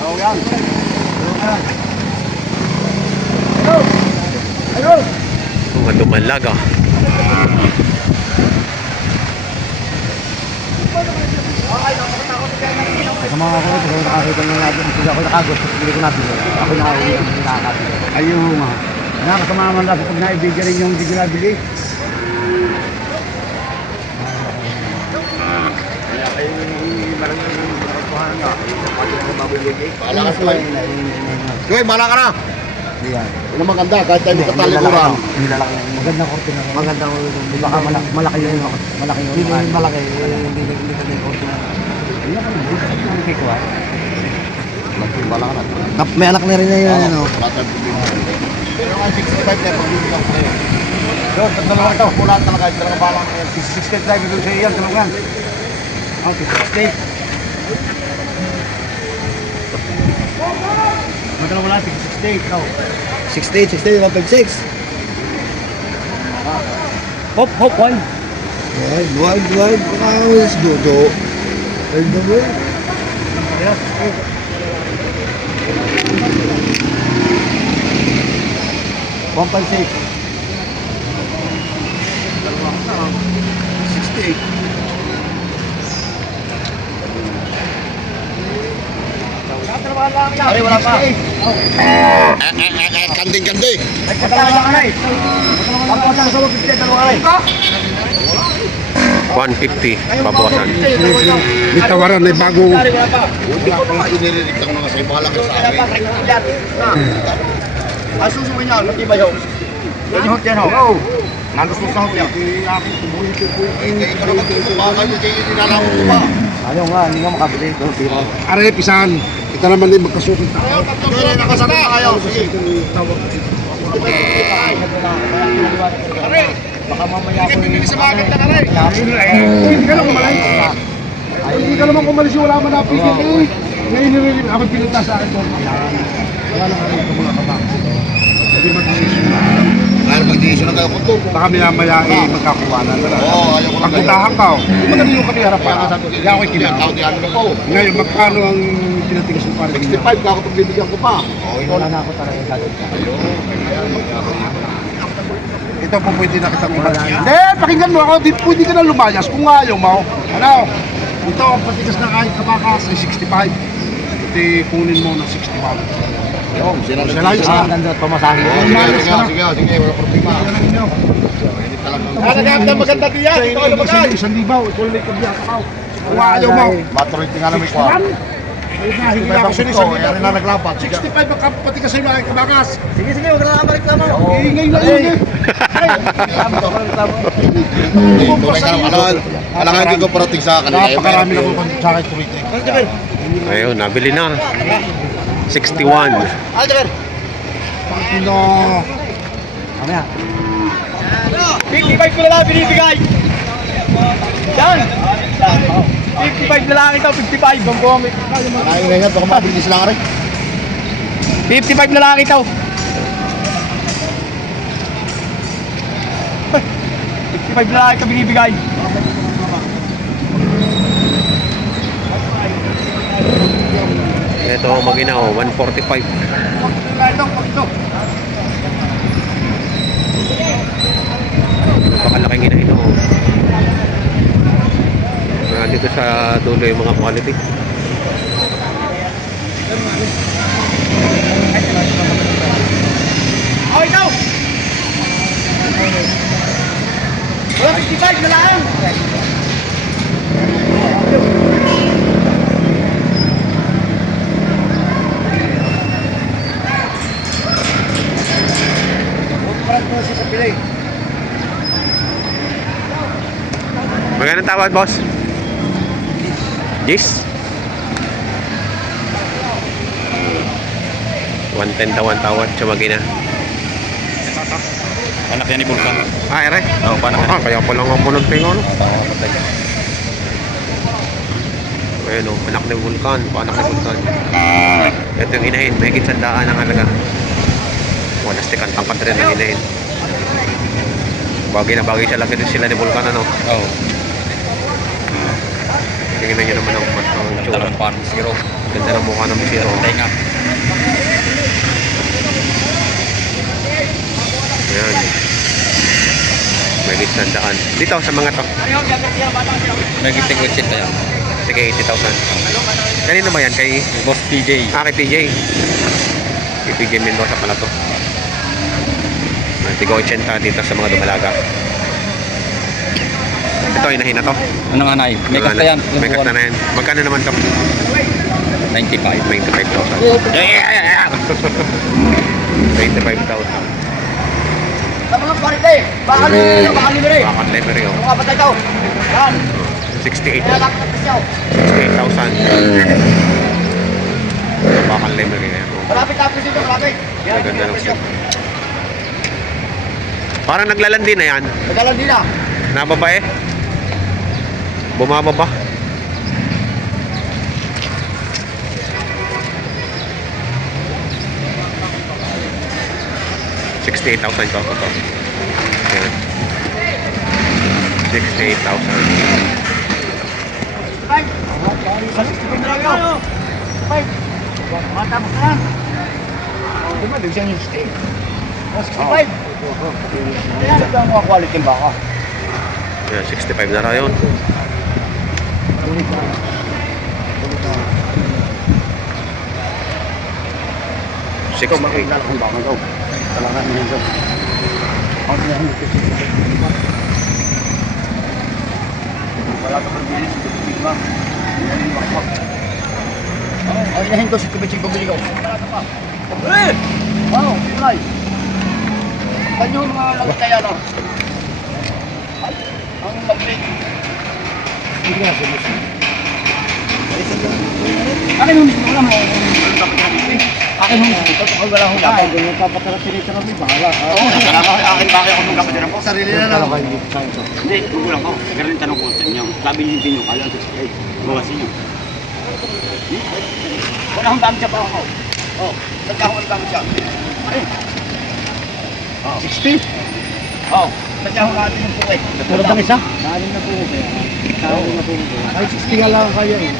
Oo yan. Ayun! Madumalag ah. Kasama ako ito, kung nakakita na natin, kung ako nakagot, hindi ko nabili. Ako nakauwi ang hindi nakakabili. Ayun nga. Nakasama naman natin pag naibigyan rin yung hindi ko nabili. Kaya kayo maraming magkuhan nga. Pati na mabibigay. Bahala ka sa Joy, bahala ka na. Yan. Yun ang maganda, kahit tayo magkatalikuran. Hindi lalaki. Magandang korte na. Magandang di baka malaki yung malaki yung hindi malaki hindi ka yung korte na. Hindi ka na kikuha. Bahala ka na. May anak na rin na yun ano. Pero ang 65 na pagbibigyan ko sa'yo. Doon, tatalawa ito. Pulaan talaga, talaga bahala ka. 65 tayo bibig sa iyan, tulungan. Okay, 68. Magkano wala, 68. Ikaw. 68, 156. Hop, hop, one. Wild. Let's go. Wild the way. Yes. 1.6. 68. Pare, wala pa. Kanding. Ay, patalawa lang ka na eh. Patalawa lang sa 50, dalawa ka na eh. 150 babawasan. May tawaran, may bagong... Hindi ko naman inirinig lang mga sa'yo. Bahala ka sa akin. Ang susunod niya, matibay ho. Yan yung hook yan ho. Nandustos na hook yan. Ikaw naman kung baka yung tinalaman ko pa. Ano nga, hindi nga makabili. Are, pisan. Ito naman din magkasukit tayo. Nakasabi na kayo. Baka mamaya ko yung... Sa bakit na ka rin? Hindi ka lang kumalay. Hindi ka naman kumalis yung wala man napigil eh. Ngayon nililim ako pinunta sa akin doon. Wala lang kami ito mga kabak. Hindi mag-decision na. Kaya mag-decision na kayo kung ito. Baka maya eh magkakuwanan na lang. Oo, ayaw ko lang. Pagpuntahan ka, madali yung kami harapan. Hindi ako ikinag. Ngayon, magkano ang pinatigas mo para 65 ka ako pag bibigyan ko pa. Wala na ako talaga gadget. Ito po pwede na kitang ibalagay. Hindi, pakinggan mo ako. Pwede ka na lumayas kung ayaw mo. Ano? Ito, ang patigas na kahit kabakas ay 65. Ito, kunin mo ng 65. Yung, sinalayos na. Ang ganda at pamasahe. Sige, wala problema. Nagagam na maganda diyan. Ito ano magay? Isang libaw, ito ulit ka biyak ako. Kung ayaw mo. Matuloy nga namin ko. Ayun na, hingi na ako sa isang libaw. Yan na naglapat. 65 ang patigas sa'yo na kabakas. Sige, huwag na nakabalik na mo. Ingay lang yun eh. Alam nga hindi ko parating sa kanila. Napakarami na po sa akin tuloy-tuloy. Ayun, nabili na. 61. Alder! No. Mamaya. 55 ko na lang binibigay. Yan. 55 na lang ito, 55. Ang gomit. Ayaw na yan, baka mabilis lang rin. 55 na lang ito. 55 na lang ito binibigay. Ito maginaw, 145. Napakalaking ina ito. Dito sa dulo yung mga quality. Oh, ito! Wala 55 na lang! Magkano tawad, boss? Yes? 110 tawad sa magina. Anak yan ni Vulcan. Ah, ere? Oo, panak yan. Kaya pa lang ang punong tingo, no? Ayun, no? Anak ni Vulcan. Panak ni Vulcan. Ito yung inahin. Mahigit sandaan ang halaga. Wala stick ang tangkad rin ang inahin. Bagay na bagay siya lagi din sila ni Vulcan, ano? Oo. Tingnan nyo naman ang tsura. Talong parang zero. Ganda ng mukha ng bisiro. Tenga. Ayan. May sandaan. Dito sa mga to. May gifting witchet pa yan. Sige, 80,000. Kanino ba yan? Kay Boss PJ. Kay PJ. Kay PJ Mendoza pala to. Tigo 80 dito sa mga dumalaga. Ito, inahin na to. Ano nga nay? May kasta yan. May kasta na yan. Magkano naman to? 95. 25,000. 25,000. Tama lang, parite. Baka libre, baka libre. Bakit libre oh. Kung kapatay ka. Yan. 68. Kaya lang kapatay siya. 68,000. Bakit libre yan. Malapit tapos dito, malapit. Yan, Ang ganda ng presyo. set. Parang naglalandi na yan. Nagalan din na. Nababa eh. Bumababa. $68,000 to. Ayan. 68,000. Five. Sa 65 na lang yun. Five. Matapos na lang. Di ba, bigyan yung 60. 65. Ayan, ito ang mga quality ng baka. Ayan, 65 na raw yun. Ito, makikita kung baka daw. Talaga niya daw. Ang niya hindi kasi. Wala ka pang bilis, hindi ba? Hindi ba pa? Ang inahin ko, si Kubitsing pabili ko. Eh! Wow, kulay. Saan yung mga langit na yan, oh? Ang mag-link. Hindi nga siya. Akin yung mismo lang, oh. Akin yung mismo. Ay, wala akong kaya. Ganyan papatara-tinita kami. Bahala. Oo, akin bakit ako nung kapatid ako? Sarili na lang. Hindi, gugulang ko. Ganun tanong ko sa inyo. Sabi niyo din yung kala. Bawasin niyo. Wala akong dami siya pa ako. Oh, nagka ako ng dami siya. Ay. 60? Oh, nagka ako natin ng puwet. Pero bang isa? Daling na po. Daling na po. Ay, 60 nga lang kaya eh.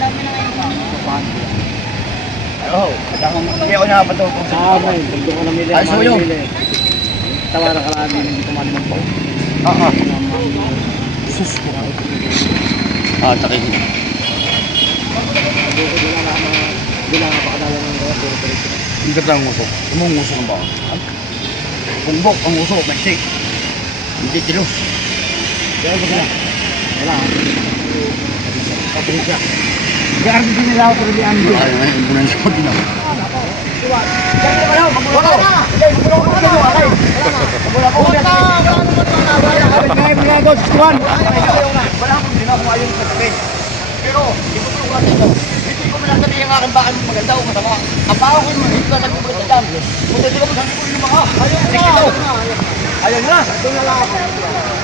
Oo, hindi ako nakapatutong sa Tama eh. Doon ko namili. Ay, so yun. Tawaran ka lang hindi ko malimang po. Oo. Sus ko. Ah, takin. Wala nga pakadala ng mga pero Ang ganda ng uso. Umong uso ng baka. Pungbok ang uso, magsik. Hindi tilo. Kaya ba na? Wala. Kapit siya. Gaan din nila ako pero di ang doon. Ay, may impunan sa pag ginawa. Pero, hindi ko minasabi ang aking bakit maganda o masama. Ang baka ko yung hindi ko nagpupunta dyan. Kung hindi ko masabi ko yung mga, ayun na.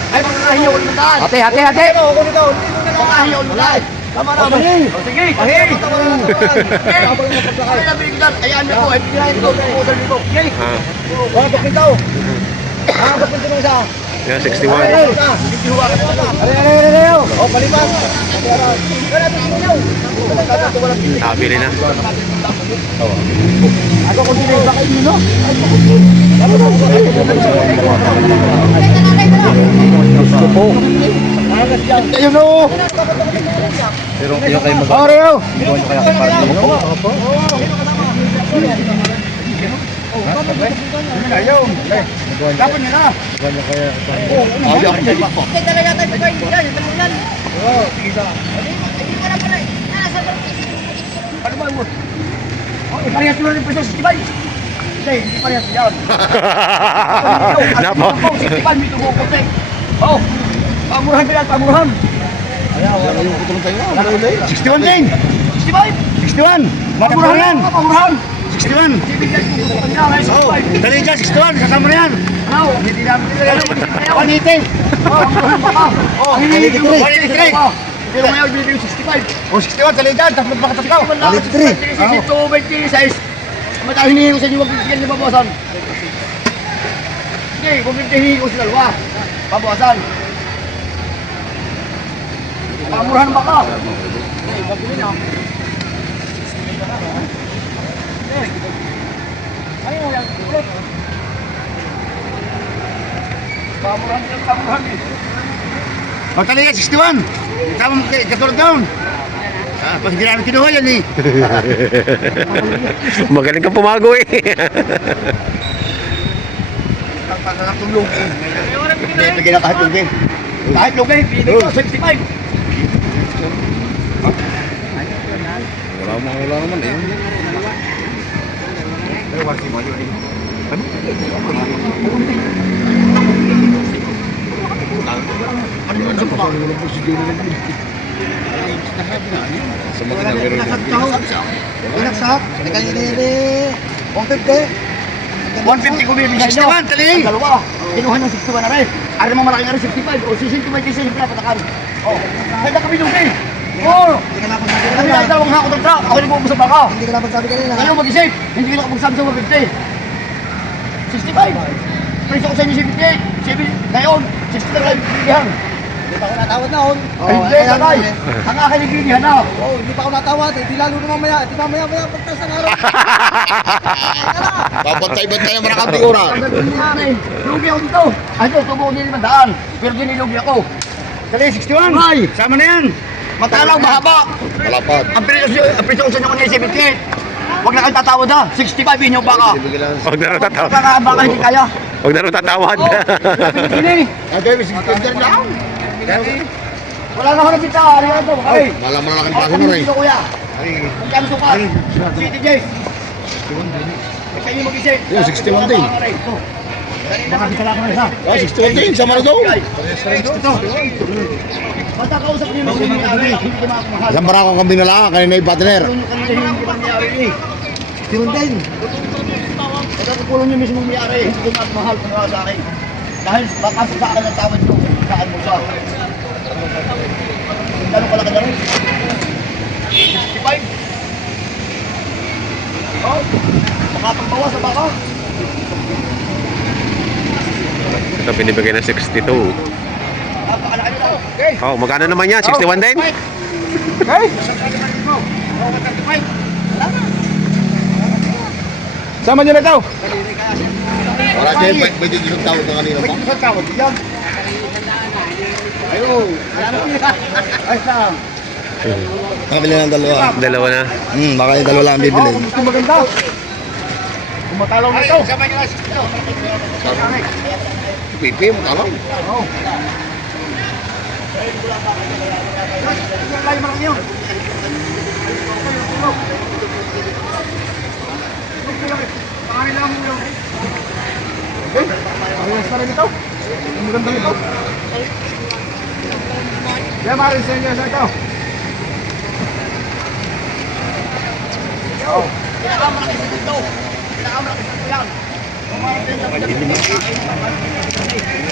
Ay, pagkakahiyaw ko naman daan. Hati, hati, hati. Pagkakahiyaw ko naman daan. Tama na. Sige. Ahi. Ay, nabili ko dyan. Ayan niyo po. Ay, pinahin ko. Proposal nito. Okay. Ah, Wala pa kita. Ah, bakit ito sa? yan, 61. Hindi huwa ka na. Oh, palipas. Nakabili na. Ako kung hindi ba kayo no? Kayo no. Pero kayo kayo mag- Oreo. Iwan nyo kaya kung parang opo. Ayaw. Dapat nyo na. Iwan nyo kaya Ayaw ako dyan po. Ano ba mo? Oh, iparehas mo rin po sa 65. Hindi parehas yan. Napo. 65, may tubo ko tayo. Oh, pamurahan pa yan, pamurahan. Ayaw, wala yung kutulong kayo. 61 din. 65. 61! Pamurahan yan. Pamurahan. 61! Ibigay ko sa kanila. Oh, dali dyan, 61! Kasama na yan! Ano? Hindi namin nila. 180! Oh, pamurahan pa ka. Oh, hindi 183. Pero ngayon, binibigay yung 65. Oh, 61! Dali dyan! Tapos baka ikaw! 183. 226. Matang hinihingi ko sa inyo, magbibigyan niyo babawasan. Sige, kung hinihingi ko sa dalawa, babawasan. Pamurahan ba ka? O talaga, 61. Tama mo kay katulad doon. Pag hindi namin kinuha yan eh. Magaling ka pumago eh. Tulog. Hindi, bigyan na kahit lugi. Kahit lugi, bigyan ko, 65. Wala naman eh. Ano yun sa pa? Pinaksak. Nagkanili. 150. 150 ko bibigyan nyo. 61, tali. Ang dalawa. Kinuha ng 61 na rin. Ari mo malaki na rin 65. O 65 kasi yung pinapatakan. O. Kaya kami lugi. O. Hindi ka napagsabi kanina. Kami ay dalawang hakot ng truck. Ako nag-uubos sa baka. Hindi ka napagsabi kanina. Kayo mag-isip. Hindi ka nakapagsabi sa 150. 65. Presyo ko sa inyo 78. Ngayon, 60 na lang bibigyan. Hindi pa ako natawad na hon. Hindi, takay. Ang akin ay bibigyan na. Hindi pa ako natawad. Di lalo na mamaya. Di mamaya pagtas ng araw. Papantay-bantay naman ang kapiguran. Lugi ako dito. Ay, ito, tubo ko din 500. Pero dinilugi ako. Dali, 61. Ay, sama na yan. Matalaw, mahaba. Malapad. Ang presyo ko sa inyo kanina 78. Huwag na kayo tatawad ha. 65 inyo baka. Huwag na rin tatawad. Baka hindi kaya. Huwag na rin tatawad. Pinipili. Okay, may sige lang. Wala na ako na kita. Ano yan ito? Okay. Malamang lang ang baso mo rin. Dito kuya. Ang kami suka. CTJ. Sa inyo mag-isip. 61 din. Baka bisa lang ako na isa. 61 din. Sama na daw. Basta kausap niyo yung mga ari. Hindi ko makamahal. Isang barakong kambing na lang. Kanina yung partner. Tinuntin. Pagkakakulong niyo mismo may-ari, hindi ko mahal kung sa akin. Dahil baka sa akin ang tawad ko, saan mo siya. Gano'n pala ka na rin? 65? Oh, makapagbawa sa baka. Ito binibigay ng 62. Napakalaki nila. Okay. Oh, magkano naman yan? 61 din? Okay. Sama nyo na ito. Wala dyan. May isang tawad na kanina pa. Isang tawad yan. Ayun. Ayos lang. Nakabili ng dalawa. Dalawa na. Baka yung dalawa lang ang bibili. Gusto maganda. Kumatalaw na ito. Sama nyo na. Pipi mo talaw. Oo. Layo mo lang yun. Pangalan lang mo yun. Okay. Ayos na rin ito. Ang maganda ito. Kaya maaaring sa inyo sa ito. Pinakamalaki sa dito. Pinakamalaki sa ito yan.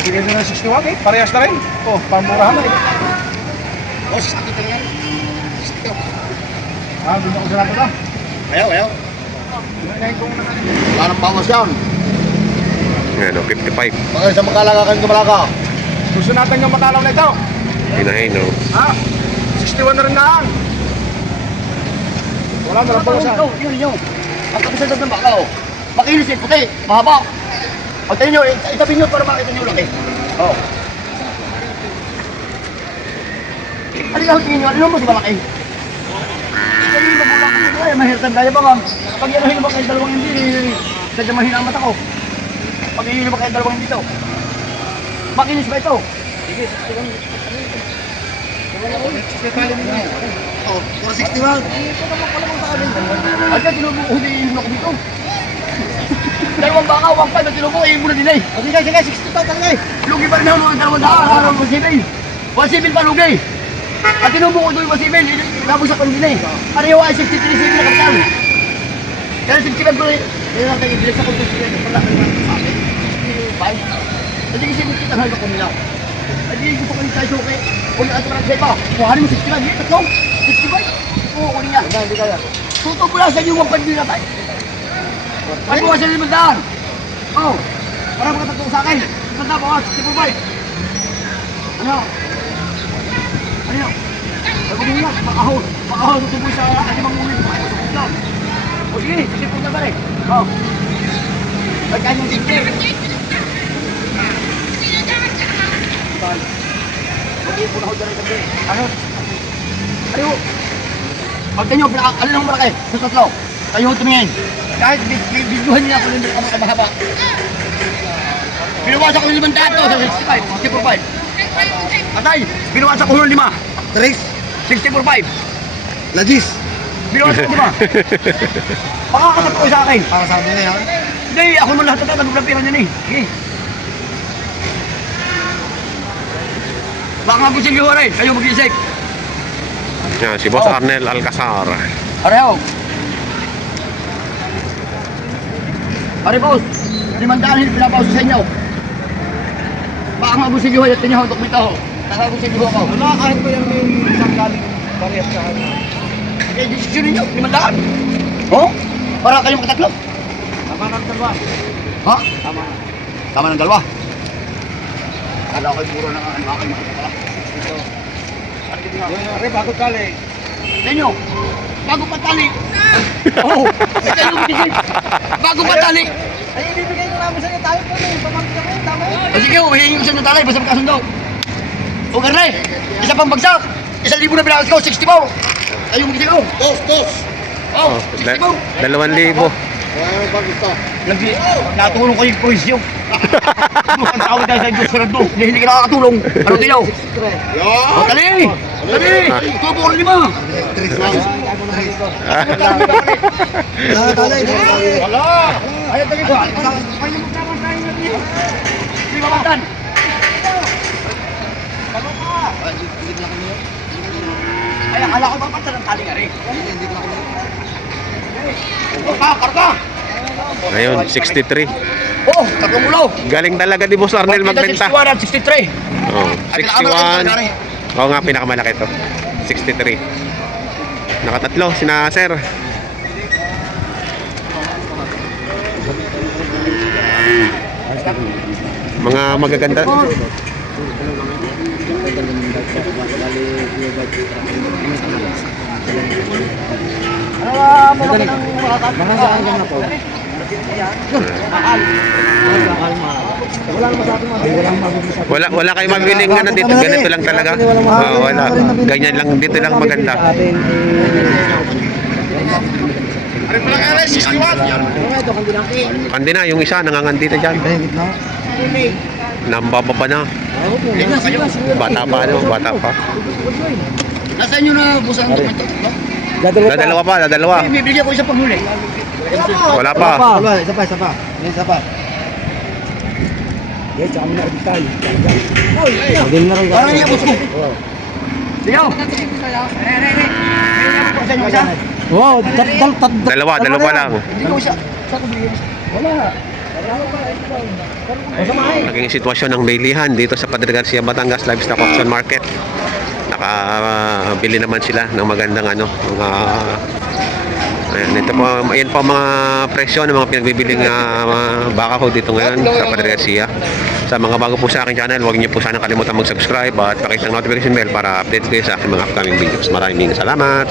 Bigyan na ng 61 eh. Parehas na rin. Oh, pamurahan na eh. Oh, 60 ito yan. 60 ito. Doon ako sa natin na. Ayaw. Wala nang bawas yan. Ano, 55. Baka sa makalaga kang kumalaka. Gusto natin yung matalaw na ito. Inahin, no? Ha? 61 na rin lang. Wala na lang bawas yan. Yun. Ang kapisadad ng baka, oh. Makinis eh, puti, mahaba. Pag tayo nyo, itabi nyo para makita nyo laki. Oo. Ano yung tingin nyo? Ano mo si malaki? Ito yung magulang ko dito eh, mahirap tayo ba ma'am? Pag inuhin mo kayo dalawang hindi, sadya mahina ang mata ko. Pag inuhin mo kayo dalawang hindi dito. Makinis ba ito? Sige, 61. Oh, 461. Ito naman pala mo sa akin. Ano, tinubuhulihin ako dito. Dalawang baka, 1.5 na tinubo, mo na delay. Sige, 62 talaga eh. Lugi pa rin ako ng dalawang daan, 1.7 pa lugi. At tinubo ko doon 1.7, tapos ako ng delay. Pareho ay 63 na kapital. Kaya 65 ko rin. Kaya lang tayo, bilis ako 63, wala ka naman sa akin. 65. Hindi kasi kita hanggang ko nila. Hindi gusto ko nito tayo suki. Kung yung ato sa'yo pa, kuhanin mo 65, hindi, tatlo. 65? Oo, kunin niya. Hindi kaya. Tuto po lang sa inyo, 1.5 na tayo. Ay, bukas sa limandaan. Oh, para makatagtong sa akin. Tanda po, 65. Ano? Ano? Sabi mo nga, makahon tuboy sa alimang ulit. O sige, sige po na ba rin. O. Pagkaan yung sige. Mag-iipon ako dyan sabi. Ano? Ano? Pagka nyo, ano nang malaki? Sa tatlo. Kayo tumingin. Kahit biduhan niya ako ng mahaba. Pinawasak ko ng 500 to sa 65, 64.5. Atay, pinawasak ko ng 5. 64.5. Lagis. Pinawasak ko 5. Pakakatak ko sa akin. Para sa amin na yan. Hindi, ako naman lahat na tatanong ng pera niya eh. Sige. Baka nga gusto niyo rin, kayo mag-isip. Yan, si Boss Arnel Alcazar. Areho. Are boss, 500 pinapauso sa inyo. Baka nga gusto niyo at tinyo dokumento ho. Taka gusto niyo ako. Wala, kahit pa yung may isang galing parehas sa ano. Eh, desisyon ninyo, 500. Oh? Para kayong katatlo. Tama ng dalawa. Ha? Tama na. Tama ng dalawa. Kala ko puro na ano aking makikita. Re, bago kali. Ninyo, bago patali. Oh, kayo mag-isip. Bago patali. Ay, ibibigay ko namin sa iyo tayo po eh. Pamangkin ako, tama yun. O sige, hihingin ko sa inyo talay, basta magkasundo. O Garne, isa pang bagsak. 1,000 na binakas ko, 64. Kayo mag-isip ko. Tos. Oh, 64. 2,000. Ano ba gusto? Natulong kayo yung provisyon. Ang tawag tayo sa Diyos Sarado. Hindi ka nakakatulong. Ano tayo? O, tali! Tali! Tubo ko 5. Wala! Ayaw tali ko. Ayaw magkaman tayo na dito. Hindi mamatan. Ay, akala ko mamatan ang tali nga rin. O, karga! Ngayon, 63. Oh, tatlong ulo. Galing talaga ni Boss Arnel magbenta. 61 at 63. Oh, 61. Oo nga, pinakamalaki to. 63. Nakatatlo, sina Sir. Mga magaganda. Wala kayong mabiling ano dito, ganito lang talaga. Wala. Ganyan lang dito lang maganda. Kandi na yung isa nangangandi na diyan. Nambababa na. Bata pa ano, bata pa. Nasaan nyo na busang dokumento? Dadalawa. Bibigyan ko isa panghuli. Wala pa. Isa pa. Yes, tsaka mo na ulit tayo. Magin na rin. Parang niya gusto mo. Siyo. Wow, Dalawa lang. Hindi ko isa. Naging sitwasyon ng bilihan dito sa Padre Garcia, Batangas Livestock Auction Market. Nakabili naman sila ng magandang ano, mga ayan, ito po, ayan po ang mga presyo ng mga pinagbibiling baka ko dito ngayon sa Padre Garcia. Sa mga bago po sa aking channel, huwag niyo po sana kalimutan mag-subscribe at pakita ang notification bell para update kayo sa aking mga upcoming videos. Maraming salamat!